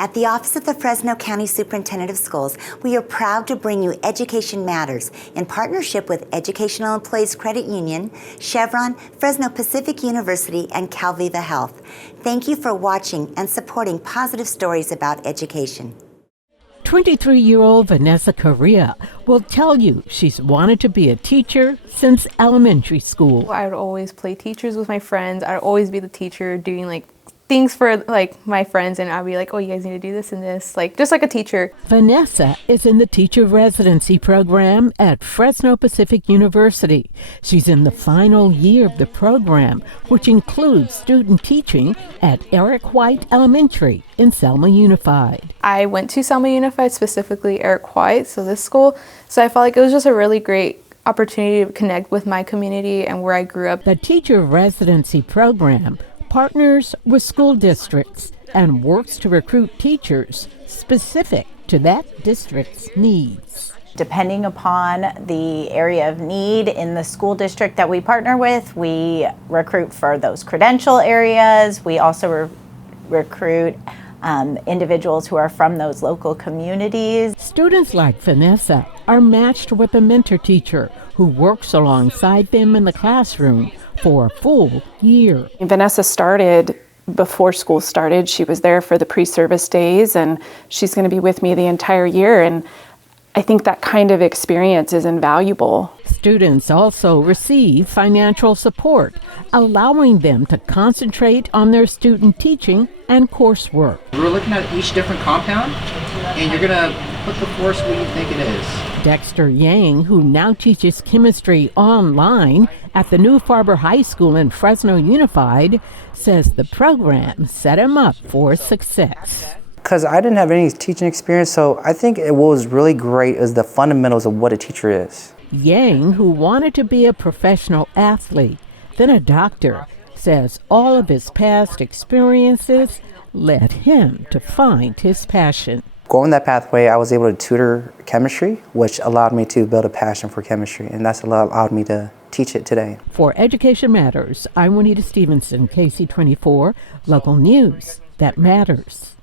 At the Office of the Fresno County Superintendent of Schools, we are proud to bring you Education Matters in partnership with Educational Employees Credit Union, Chevron, Fresno Pacific University, and Calviva Health. Thank you for watching and supporting positive stories about education. 23-year-old Vanessa Correa will tell you she's wanted to be a teacher since elementary school. I would always play teachers with my friends. I'd always be the teacher doing things for my friends, and I'd be like, oh, you guys need to do this and this, just like a teacher. Vanessa is in the teacher residency program at Fresno Pacific University. She's in the final year of the program, which includes student teaching at Eric White Elementary in Selma Unified. I went to Selma Unified, specifically Eric White, so this school, so I felt like it was just a really great opportunity to connect with my community and where I grew up. The teacher residency program partners with school districts and works to recruit teachers specific to that district's needs. Depending upon the area of need in the school district that we partner with, we recruit for those credential areas. We also recruit individuals who are from those local communities. Students like Vanessa are matched with a mentor teacher who works alongside them in the classroom for a full year. Vanessa started before school started. She was there for the pre-service days, and she's going to be with me the entire year, and I think that kind of experience is invaluable. Students also receive financial support, allowing them to concentrate on their student teaching and coursework. We're looking at each different compound, and you're going to put the force where you think it is. Dexter Yang, who now teaches chemistry online at the New Farber High School in Fresno Unified, says the program set him up for success. Because I didn't have any teaching experience, so I think what was really great is the fundamentals of what a teacher is. Yang, who wanted to be a professional athlete, then a doctor, says all of his past experiences led him to find his passion. Going that pathway, I was able to tutor chemistry, which allowed me to build a passion for chemistry, and that's allowed me to teach it today. For Education Matters, I'm Juanita Stevenson, KC24, local news that matters.